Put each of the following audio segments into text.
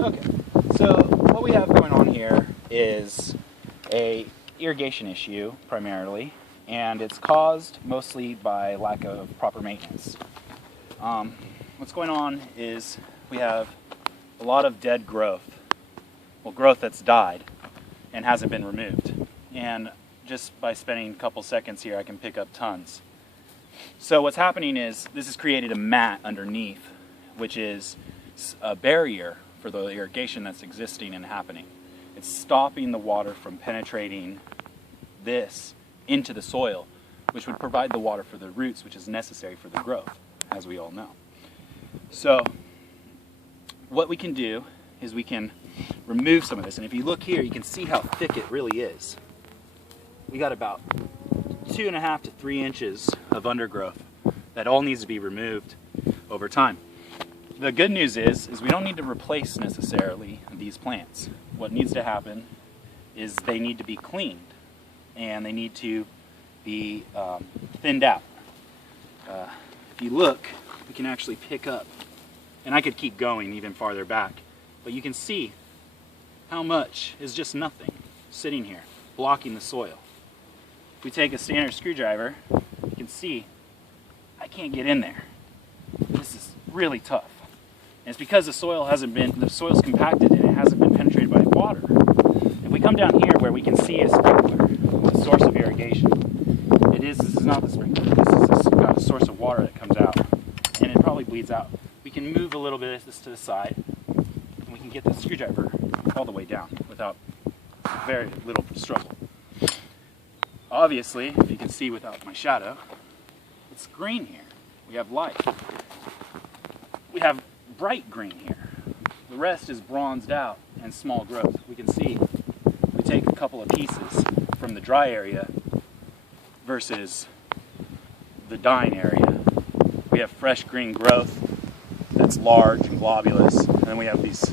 Okay, so what we have going on here is a irrigation issue primarily, and it's caused mostly by lack of proper maintenance. What's going on is we have a lot of dead growth, well, growth that's died and hasn't been removed. And just by spending a couple seconds here, I can pick up tons. So what's happening is this has created a mat underneath, which is a barrier for the irrigation that's existing and happening. It's stopping the water from penetrating this into the soil, which would provide the water for the roots, which is necessary for the growth, as we all know. So what we can do is we can remove some of this. And if you look here, you can see how thick it really is. We got about 2.5 to 3 inches of undergrowth that all needs to be removed over time. The good news is we don't need to replace necessarily these plants. What needs to happen is they need to be cleaned and they need to be thinned out. If you look, we can actually pick up, and I could keep going even farther back, but you can see how much is just nothing sitting here blocking the soil. If we take a standard screwdriver, you can see I can't get in there. This is really tough. And it's because the soil's compacted and it hasn't been penetrated by water. If we come down here where we can see a sprinkler, the source of irrigation, this is not the sprinkler, this is got a source of water that comes out, and it probably bleeds out. We can move a little bit of this to the side, and we can get the screwdriver all the way down without very little struggle. Obviously, if you can see without my shadow, it's green here. We have light. We have bright green here. The rest is bronzed out and small growth. We can see we take a couple of pieces from the dry area versus the dying area. We have fresh green growth that's large and globulous, and then we have these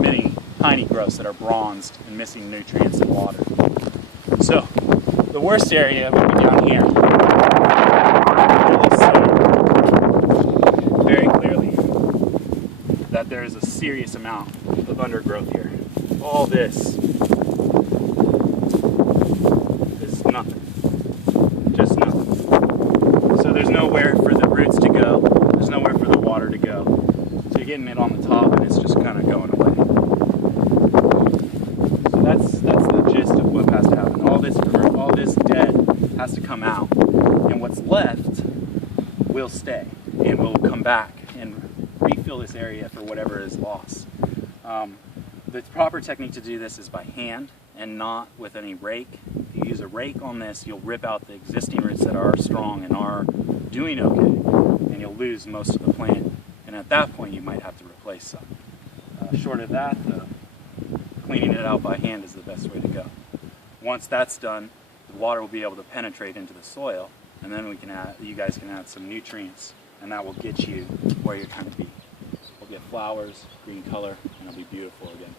many tiny growths that are bronzed and missing nutrients and water. So the worst area would be down here. You'll see very clearly that there is a serious amount of undergrowth here. All this is nothing, just nothing. So there's nowhere for the roots to go, there's nowhere for the water to go. So you're getting it on the top and it's just kind of going away. So that's the gist of what has to happen. All this dead has to come out, and what's left will stay and will come back and refill this area for whatever is lost. The proper technique to do this is by hand and not with any rake. If you use a rake on this, you'll rip out the existing roots that are strong and are doing okay, and you'll lose most of the plant. And at that point, you might have to replace some. Short of that, cleaning it out by hand is the best way to go. Once that's done, the water will be able to penetrate into the soil, and then you guys can add some nutrients, and that will get you where you're trying to be. We'll get flowers, green color, and it'll be beautiful again.